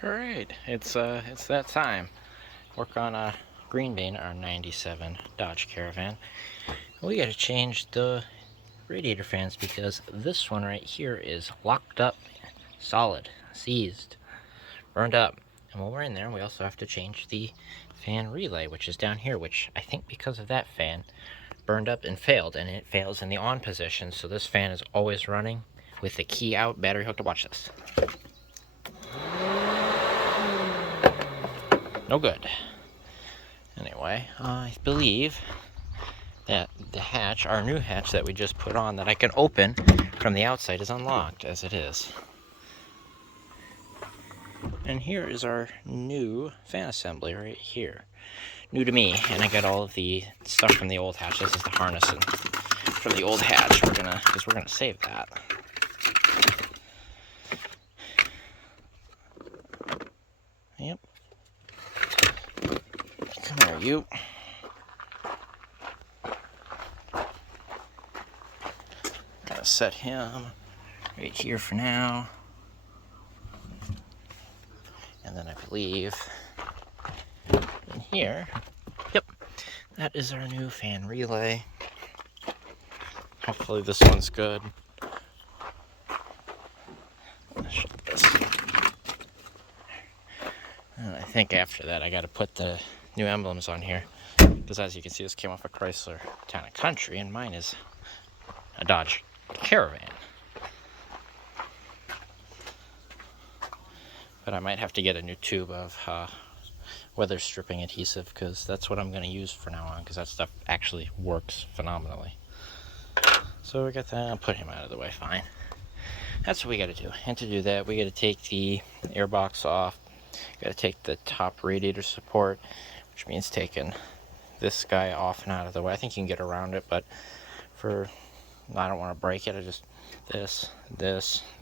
Alright, it's that time. Work on a green bean, our 97 Dodge Caravan. We gotta change the radiator fans because this one right here is locked up, solid, seized, burned up. And while we're in there, we also have to change the fan relay, which is down here, which I think because of that fan burned up and failed, and it fails in the on position, so this fan is always running with the key out, battery hooked up. Watch this. No good. Anyway, I believe that the hatch, our new hatch that we just put on that I can open from the outside, is unlocked as it is. And here is our new fan assembly right here. New to me, and I got all of the stuff from the old hatch. This is the harness and from the old hatch. Because we're gonna save that. Yep. Come here, you. Gotta set him right here for now. And then I believe in here, yep, that is our new fan relay. Hopefully this one's good. And I think after that I gotta put the new emblems on here, because as you can see, this came off a Chrysler Town & Country, and mine is a Dodge Caravan. But I might have to get a new tube of weather stripping adhesive, because that's what I'm going to use from now on, because that stuff actually works phenomenally. So we got that. I'll put him out of the way, fine. That's what we got to do. And to do that, we got to take the airbox off. Got to take the top radiator support, which means taking this guy off and out of the way. I think you can get around it, but I don't want to break it. I just this,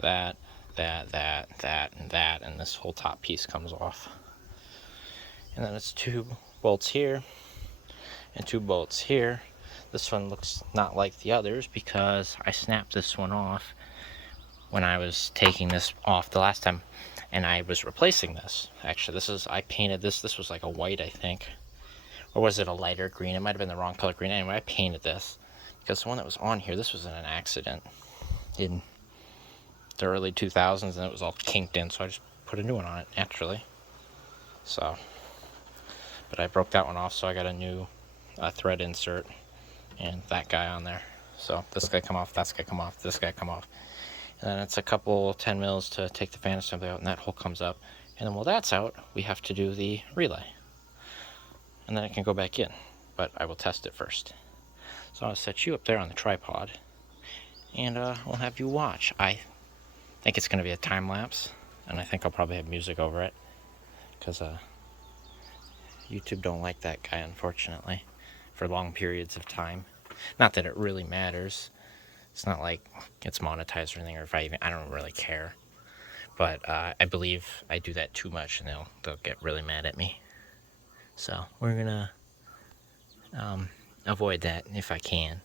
that, and this whole top piece comes off. And then it's 2 bolts here and 2 bolts here. This one looks not like the others because I snapped this one off when I was taking this off the last time, and I was replacing this. Actually, I painted this. This was like a white, I think. Or was it a lighter green? It might have been the wrong color green. Anyway, I painted this because the one that was on here, this was in an accident in the early 2000s, and it was all kinked in, so I just put a new one on it naturally. So, but I broke that one off, so I got a new thread insert and that guy on there. So this guy come off, that guy come off, this guy come off, and then it's a couple 10 mils to take the fan assembly out, and that hole comes up. And then while that's out, we have to do the relay, and then it can go back in, but I will test it first. So I'll set you up there on the tripod, and we'll have you watch. I think it's going to be a time lapse, and I think I'll probably have music over it, because YouTube don't like that guy, unfortunately, for long periods of time. Not that it really matters. It's not like it's monetized or anything, or if I don't really care. But I believe I do that too much, and they'll get really mad at me. So we're gonna avoid that if I can.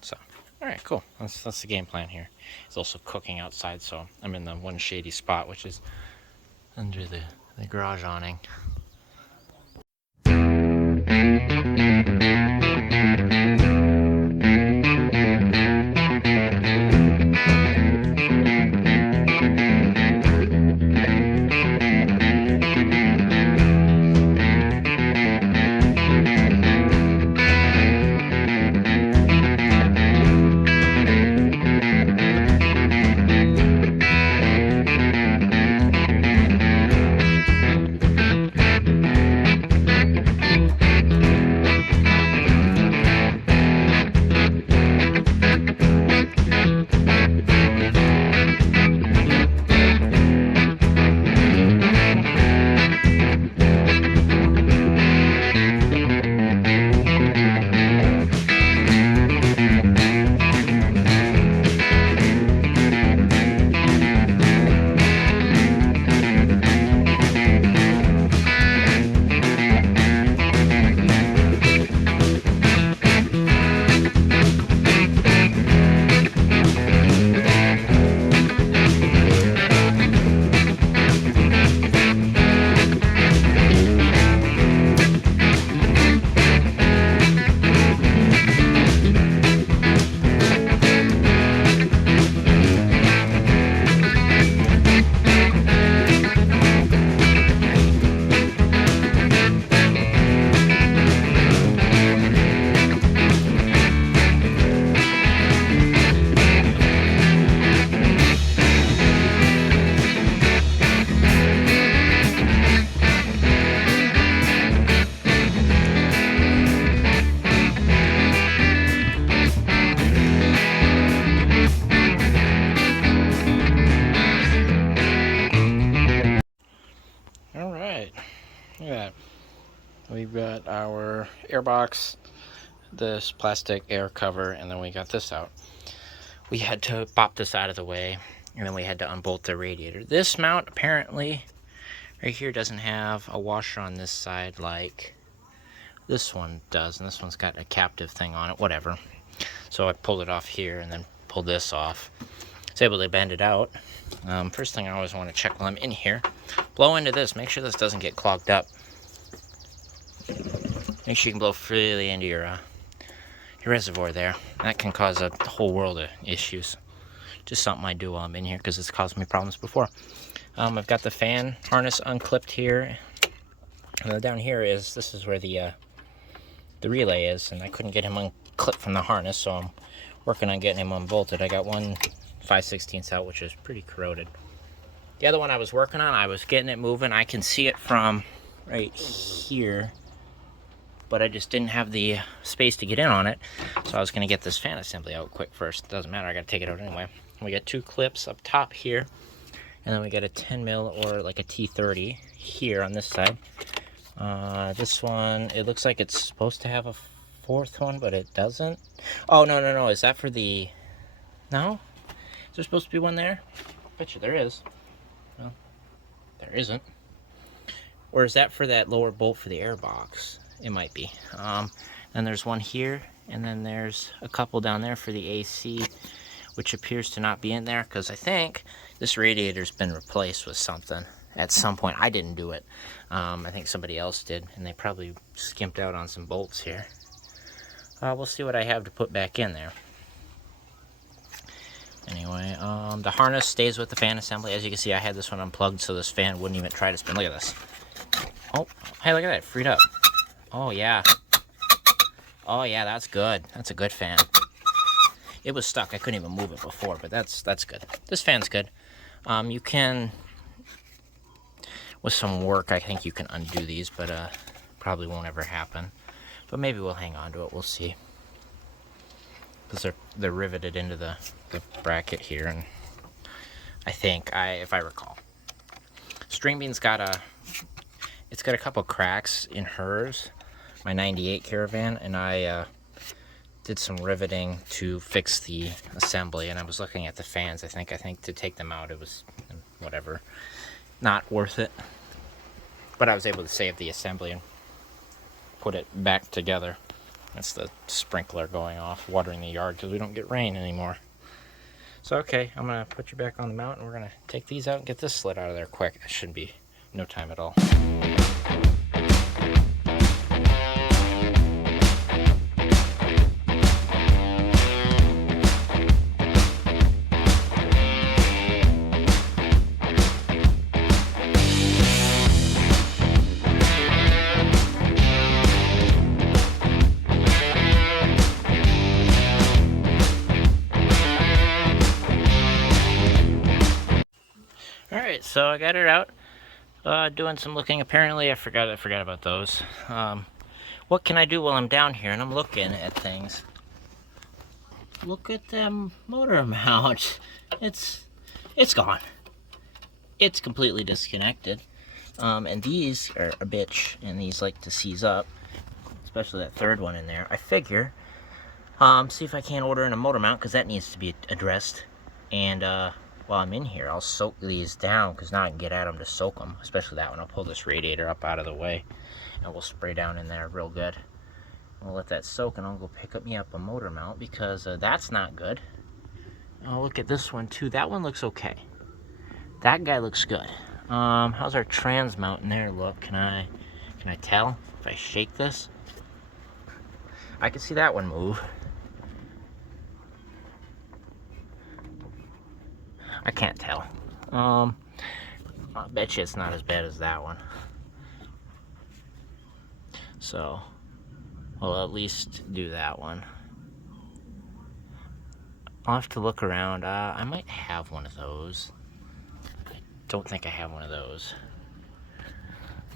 So, all right, cool. That's the game plan here. It's also cooking outside, so I'm in the one shady spot, which is under the garage awning. We've got our airbox, this plastic air cover, and then we got this out. We had to pop this out of the way, and then we had to unbolt the radiator. This mount apparently right here doesn't have a washer on this side like this one does, and this one's got a captive thing on it, whatever. So I pulled it off here and then pulled this off. I was able to bend it out. First thing I always want to check while I'm in here, blow into this, make sure this doesn't get clogged up. Make sure you can blow freely into your reservoir there. That can cause a whole world of issues. Just something I do while I'm in here because it's caused me problems before. I've got the fan harness unclipped here. And down here this is where the relay is, and I couldn't get him unclipped from the harness, so I'm working on getting him unbolted. I got one 5/16 out, which is pretty corroded. The other one I was working on, I was getting it moving. I can see it from right here, but I just didn't have the space to get in on it, so I was going to get this fan assembly out quick first. Doesn't matter, I got to take it out anyway. We got 2 clips up top here, and then we got a 10 mil or like a T30 here on this side. This one, it looks like it's supposed to have a 4th one, but it doesn't. Oh, no, is that for the... No? Is there supposed to be one there? I bet you there is. Well, there isn't. Or is that for that lower bolt for the airbox? It might be. Then there's one here, and then there's a couple down there for the AC, which appears to not be in there, because I think this radiator's been replaced with something at some point. I didn't do it. I think somebody else did, and they probably skimped out on some bolts here. We'll see what I have to put back in there. Anyway, the harness stays with the fan assembly. As you can see, I had this one unplugged so this fan wouldn't even try to spin. Look at this. Oh, hey, look at that. It freed up. Oh, yeah. Oh, yeah, that's good. That's a good fan. It was stuck. I couldn't even move it before, but that's good. This fan's good. You can, with some work, I think you can undo these, but probably won't ever happen. But maybe we'll hang on to it. We'll see. Because they're riveted into the bracket here, and I think, if I recall, String Bean's got a couple cracks in hers, my 98 Caravan, and I did some riveting to fix the assembly, and I was looking at the fans. I think to take them out, it was whatever, not worth it. But I was able to save the assembly and put it back together. That's the sprinkler going off, watering the yard because we don't get rain anymore. So okay, I'm gonna put you back on the mount, and we're gonna take these out and get this slid out of there quick. It shouldn't be no time at all. Alright, so I got it out. Doing some looking. Apparently I forgot about those. What can I do while I'm down here and I'm looking at things? Look at them motor mount. It's gone. It's completely disconnected. And these are a bitch, and these like to seize up, especially that third one in there. I figure see if I can order in a motor mount, because that needs to be addressed. And while I'm in here, I'll soak these down, because now I can get at them to soak them, especially that one. I'll pull this radiator up out of the way, and we'll spray down in there real good. We'll let that soak, and I'll go pick me up a motor mount, because that's not good. I'll look at this one too. That one looks okay. That guy looks good. How's our trans mount in there look? Can I tell if I shake this? I can see that one move. I can't tell. I bet you it's not as bad as that one. So, we'll at least do that one. I'll have to look around. I might have one of those. I don't think I have one of those.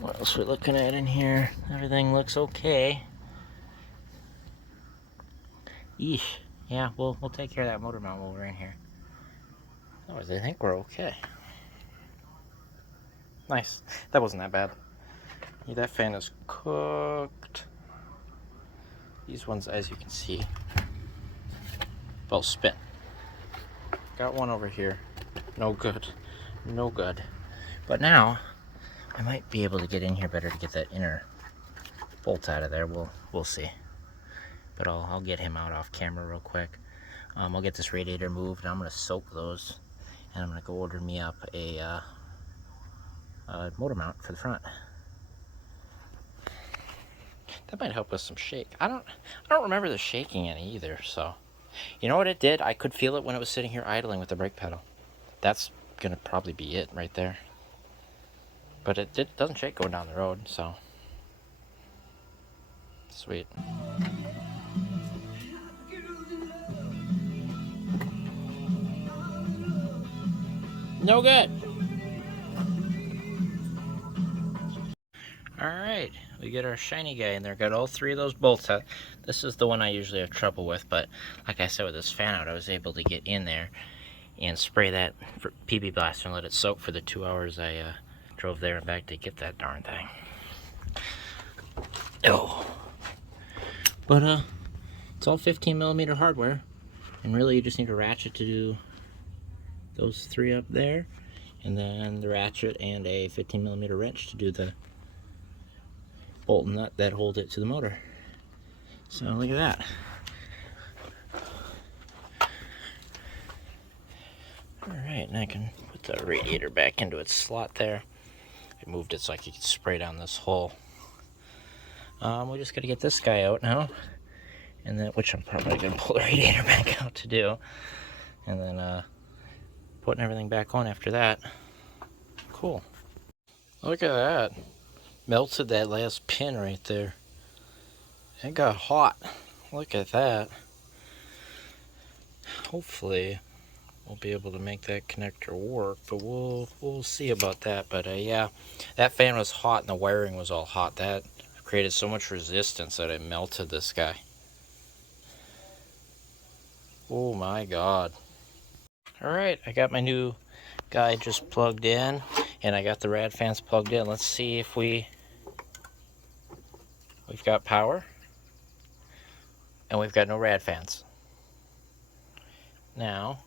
What else are we looking at in here? Everything looks okay. Yeesh. Yeah, we'll take care of that motor mount while we're in here. Otherwise, I think we're okay. Nice. That wasn't that bad. Yeah, that fan is cooked. These ones, as you can see, both spin. Got one over here. No good. No good. But now, I might be able to get in here better to get that inner bolt out of there. We'll see. But I'll get him out off camera real quick. I'll get this radiator moved, and I'm going to soak those. And I'm going to go order me up a motor mount for the front. That might help with some shake. I don't remember the shaking any either, so. You know what it did? I could feel it when it was sitting here idling with the brake pedal. That's going to probably be it right there. But it doesn't shake going down the road, so. Sweet. No good. Alright, we get our shiny guy in there. Got all three of those bolts out. This is the one I usually have trouble with, but like I said, with this fan out, I was able to get in there and spray that PB blaster and let it soak for the 2 hours I drove there and back to get that darn thing. Oh. But it's all 15mm hardware, and really you just need a ratchet to do those three up there, and then the ratchet and a 15mm wrench to do the bolt and nut that hold it to the motor. So look at that. Alright, and I can put the radiator back into its slot there. I moved it so I could spray down this hole. We just gotta get this guy out now, and then, which I'm probably gonna pull the radiator back out to do, and then putting everything back on after that. Cool. Look at that. Melted that last pin right there. It got hot. Look at that. Hopefully we'll be able to make that connector work, but we'll see about that. But yeah, that fan was hot and the wiring was all hot. That created so much resistance that it melted this guy. Oh my god. Alright, I got my new guy just plugged in, and I got the rad fans plugged in. Let's see if we've got power, and we've got no rad fans. Now,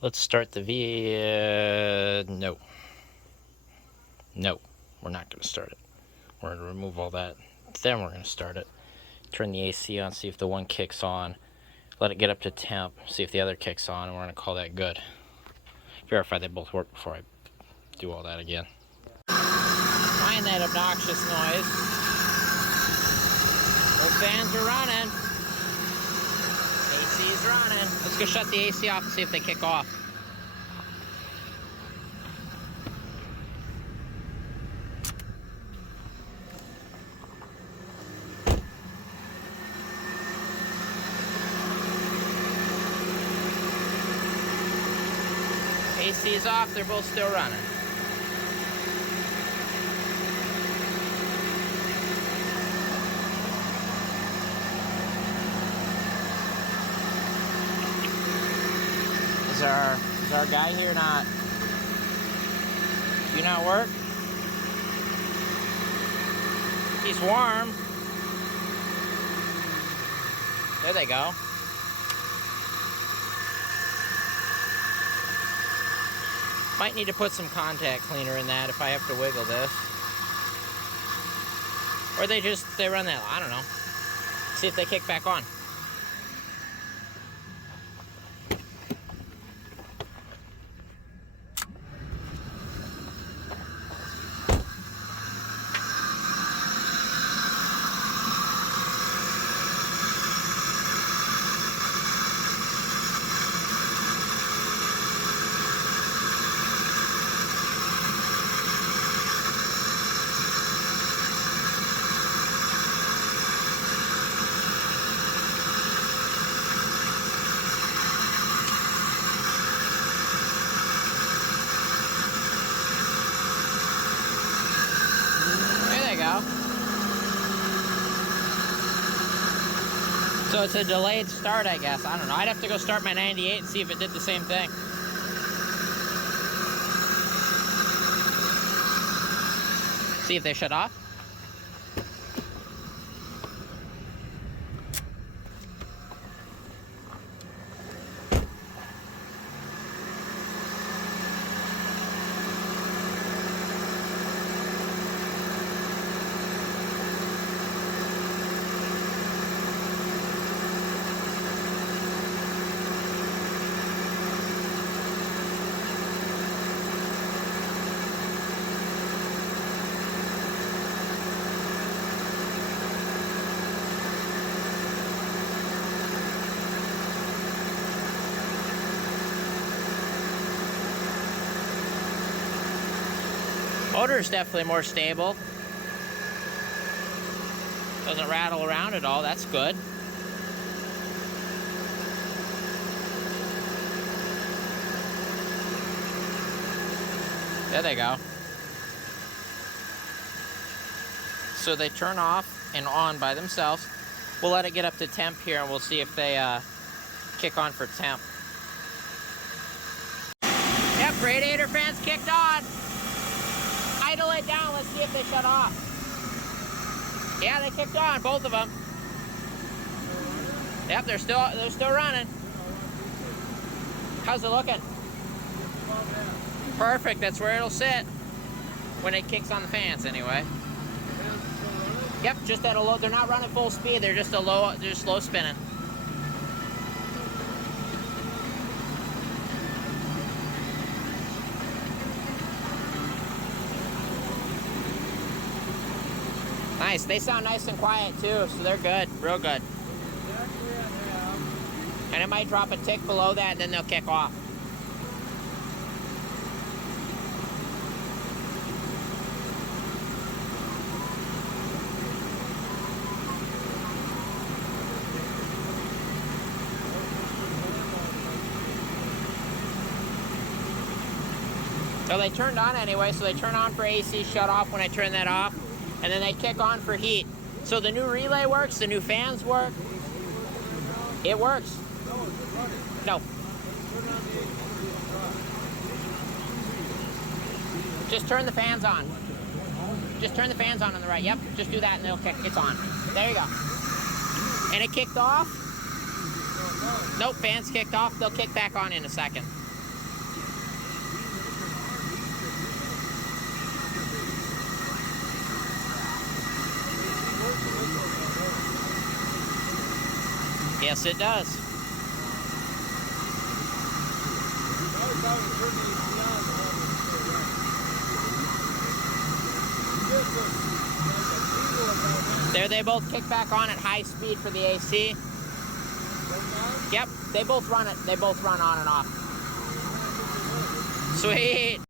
let's start the no. No, we're not going to start it. We're going to remove all that. Then we're going to start it. Turn the AC on, see if the one kicks on. Let it get up to temp, see if the other kicks on, and we're going to call that good. Verify they both work before I do all that again. Find that obnoxious noise. Those fans are running. AC's running. Let's go shut the AC off and see if they kick off. AC's off, they're both still running. Is our guy here not? Do you not work? He's warm. There they go. Might need to put some contact cleaner in that if I have to wiggle this. Or they run that, I don't know. See if they kick back on. So it's a delayed start, I guess. I don't know. I'd have to go start my 98 and see if it did the same thing. See if they shut off. Motor is definitely more stable. Doesn't rattle around at all. That's good. There they go. So they turn off and on by themselves. We'll let it get up to temp here and we'll see if they kick on for temp. Yep, radiator fans kicked on. Idle it down, let's see if they shut off. Yeah, they kicked on, both of them. Yep, they're still running. How's it looking? Perfect, that's where it'll sit when it kicks on the fans anyway. Yep, just at a low, they're not running full speed, they're just low spinning. Nice, they sound nice and quiet too, so they're good, real good. And it might drop a tick below that and then they'll kick off. So they turned on anyway, so they turn on for AC, shut off when I turn that off, and then they kick on for heat. So the new relay works, the new fans work. It works. No. Just turn the fans on. Just turn the fans on the right. Yep, just do that and they'll kick. It's on. There you go. And it kicked off. Nope, fans kicked off. They'll kick back on in a second. Yes, it does. There, they both kick back on at high speed for the AC. Yep, they both run it. They both run on and off. Sweet.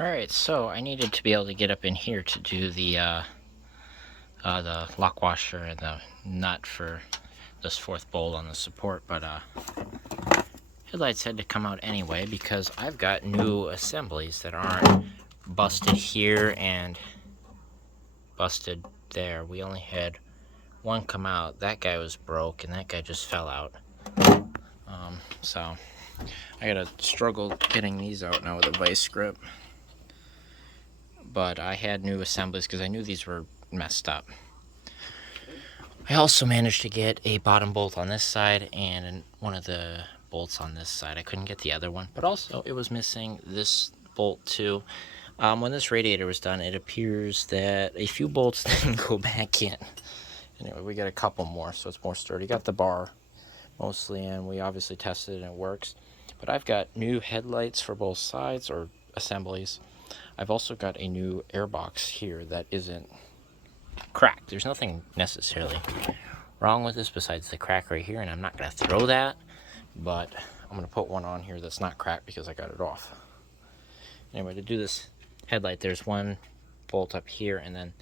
Alright, so I needed to be able to get up in here to do the lock washer and the nut for this fourth bolt on the support, but headlights had to come out anyway because I've got new assemblies that aren't busted here and busted there. We only had one come out. That guy was broke and that guy just fell out. So I gotta struggle getting these out now with a vice grip. But I had new assemblies because I knew these were messed up. I also managed to get a bottom bolt on this side and one of the bolts on this side. I couldn't get the other one, but also it was missing this bolt too. When this radiator was done, it appears that a few bolts didn't go back in. Anyway, we got a couple more, so it's more sturdy. Got the bar mostly in. We obviously tested it and it works. But I've got new headlights for both sides, or assemblies. I've also got a new airbox here that isn't cracked. There's nothing necessarily wrong with this besides the crack right here, and I'm not going to throw that, but I'm going to put one on here that's not cracked because I got it off. Anyway, to do this headlight, there's one bolt up here, and then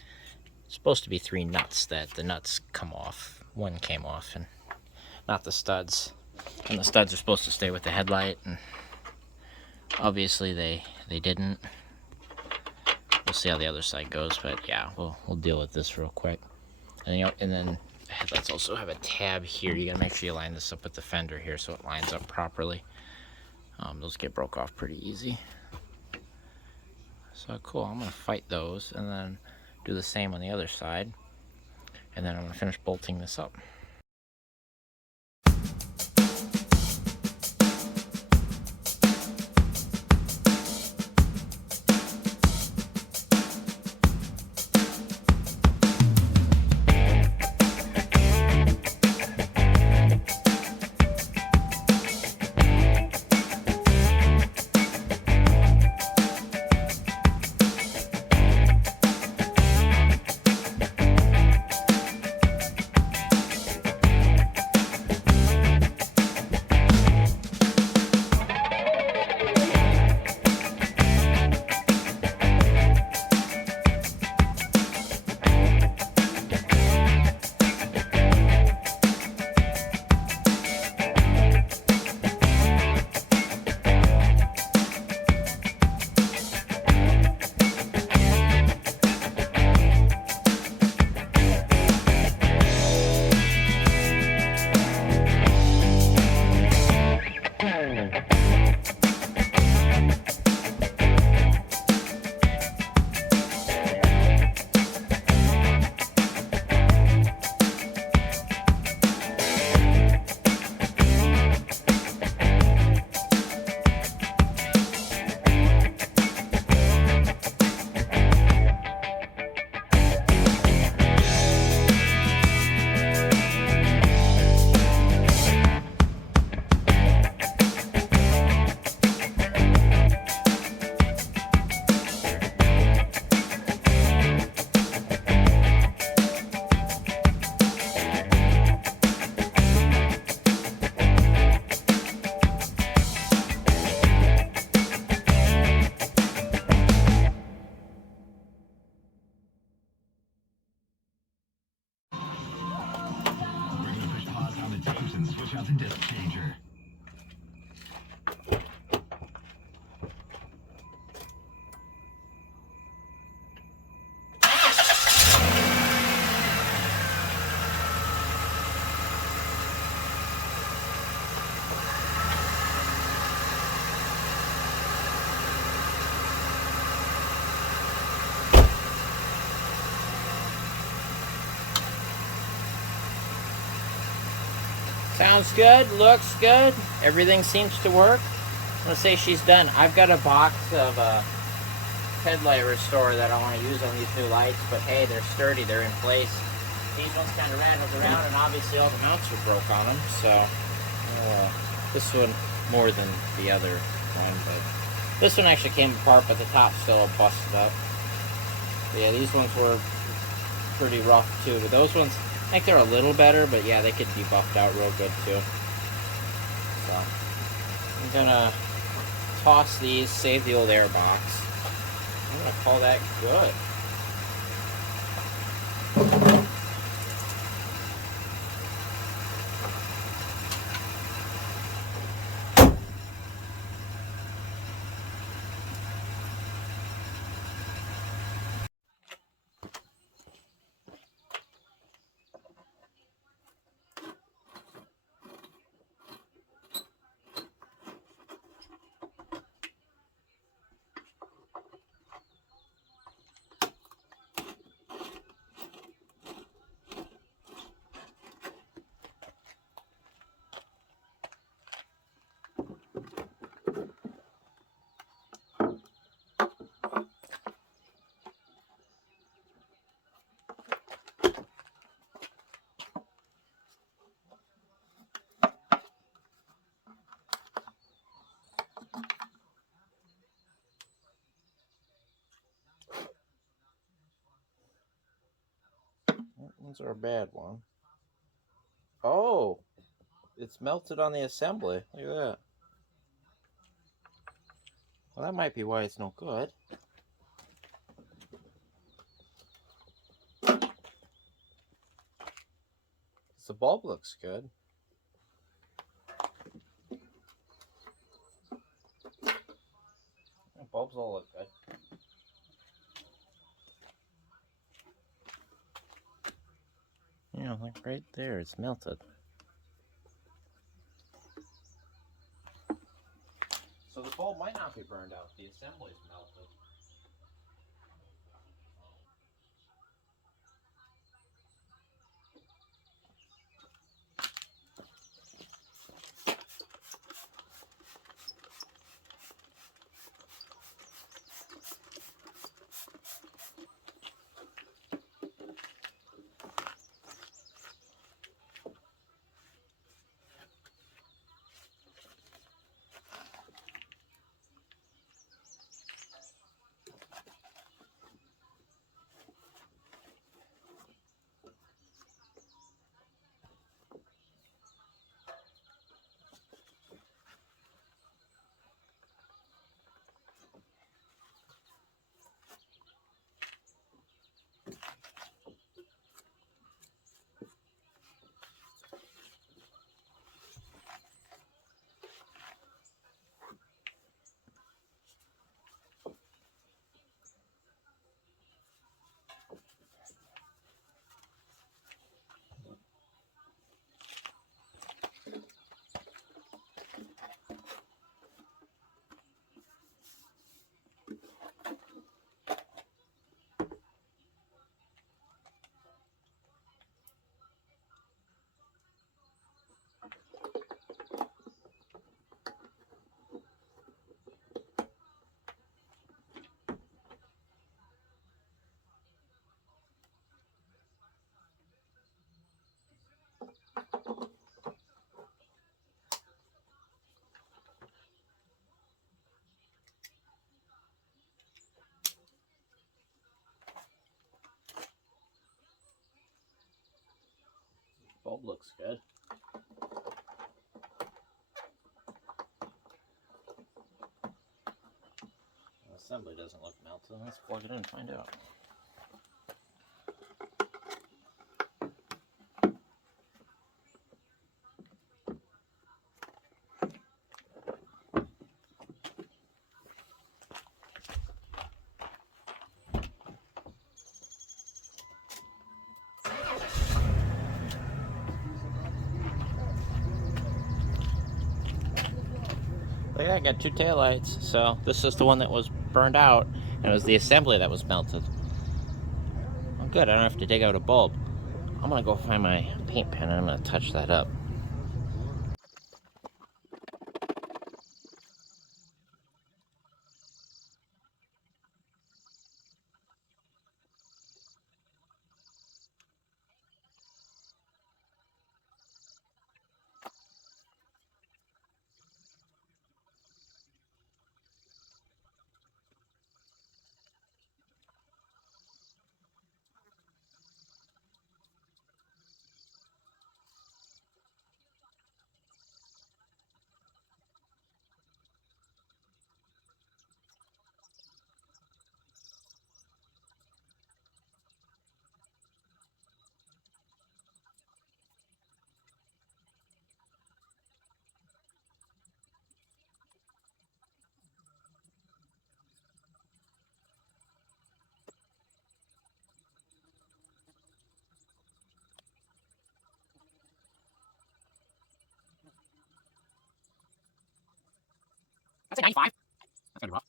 it's supposed to be 3 nuts that the nuts come off. One came off, and not the studs. And the studs are supposed to stay with the headlight, and obviously they didn't. We'll see how the other side goes, but yeah, we'll deal with this real quick. And then the headlights also have a tab here. You gotta make sure you line this up with the fender here so it lines up properly. Those get broke off pretty easy. So cool, I'm gonna fight those and then do the same on the other side. And then I'm gonna finish bolting this up. Sounds good, looks good, everything seems to work. Let's say she's done. I've got a box of headlight restorer that I want to use on these new lights, but hey, they're sturdy, they're in place. These ones kind of rattled around, and obviously all the mounts were broke on them, so this one more than the other one, but this one actually came apart, but the top's still busted up. But yeah, these ones were pretty rough too, but those ones, I think they're a little better, but yeah, they could be buffed out real good too. So I'm gonna toss these, save the old air box, I'm gonna call that good. Those are a bad one. Oh, it's melted on the assembly. Look at that. Well, that might be why it's no good. The bulb looks good. The bulbs all look good. Yeah, like right there, it's melted. So the bulb might not be burned out. The assembly's melted. Bulb looks good. The assembly doesn't look melted. Let's plug it in and find out. Look at that, I got two taillights. So this is the one that was burned out, and it was the assembly that was melted. Well, good, I don't have to dig out a bulb. I'm gonna go find my paint pen and I'm gonna touch that up. say 95. That's gonna be rough.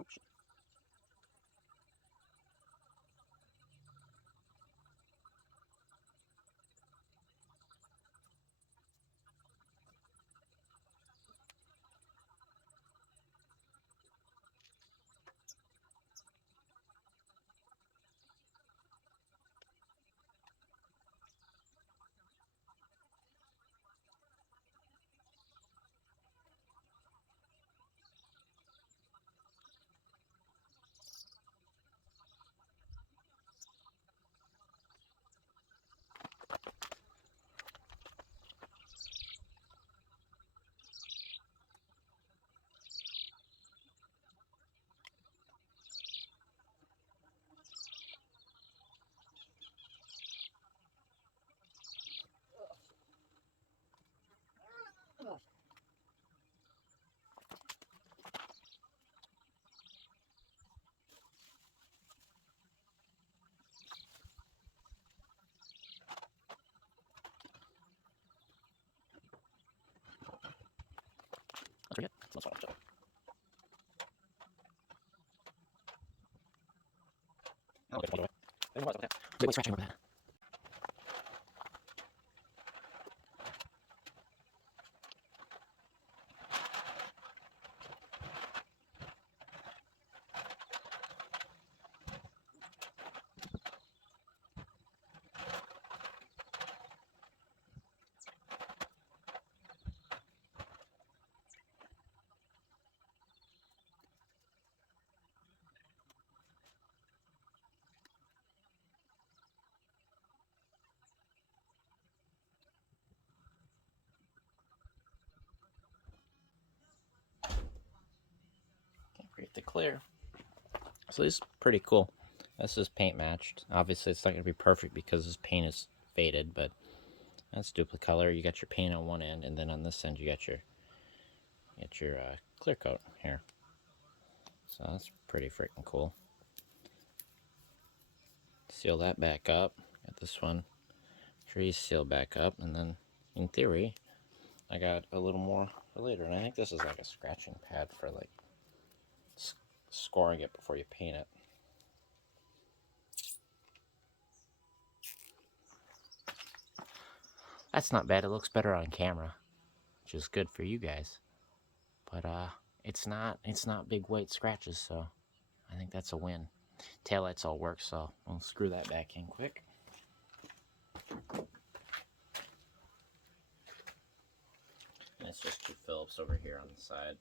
Oops. That's pretty good. That's what's all. Oh, okay, okay. Wait, scratching over that. Great to clear. So this is pretty cool. This is paint matched. Obviously it's not going to be perfect because this paint is faded, but that's duplicolor. You got your paint on one end, and then on this end you got your clear coat here. So that's pretty freaking cool. Seal that back up. Got this one trees sealed back up, and then in theory I got a little more for later. And I think this is like a scratching pad for like scoring it before you paint it. That's not bad. It looks better on camera, which is good for you guys. But it's not big white scratches, so I think that's a win. Taillights all work, so I'll screw that back in quick. And it's just two Phillips over here on the side.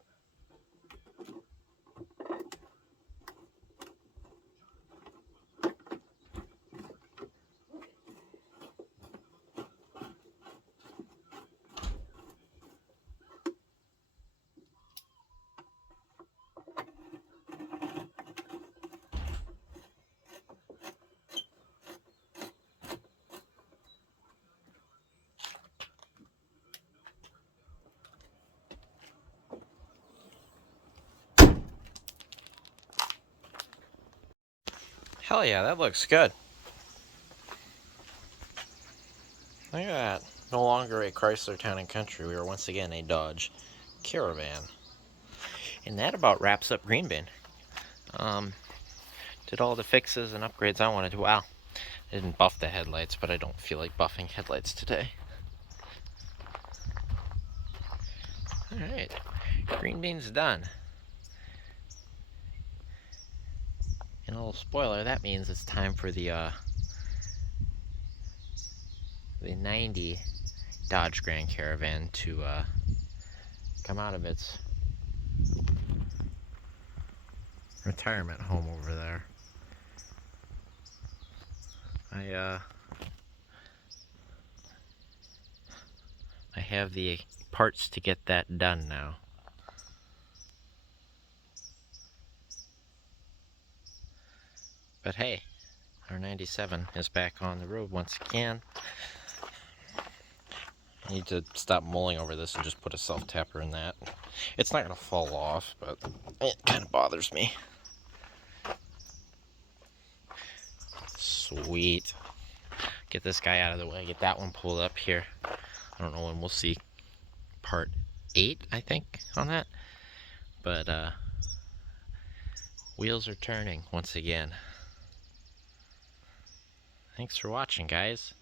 Hell yeah, that looks good. Look at that. No longer a Chrysler Town and Country. We are once again a Dodge Caravan. And that about wraps up Green Bin. Did all the fixes and upgrades I wanted to. Wow. I didn't buff the headlights, but I don't feel like buffing headlights today. Alright. Green Bean's done. And a little spoiler, that means it's time for the 90 Dodge Grand Caravan to come out of its retirement home over there. I have the parts to get that done now. But hey, our 97 is back on the road once again. I need to stop mulling over this and just put a self-tapper in that. It's not going to fall off, but it kind of bothers me. Sweet. Get this guy out of the way. Get that one pulled up here. I don't know when we'll see part 8, I think, on that. But wheels are turning once again. Thanks for watching, guys.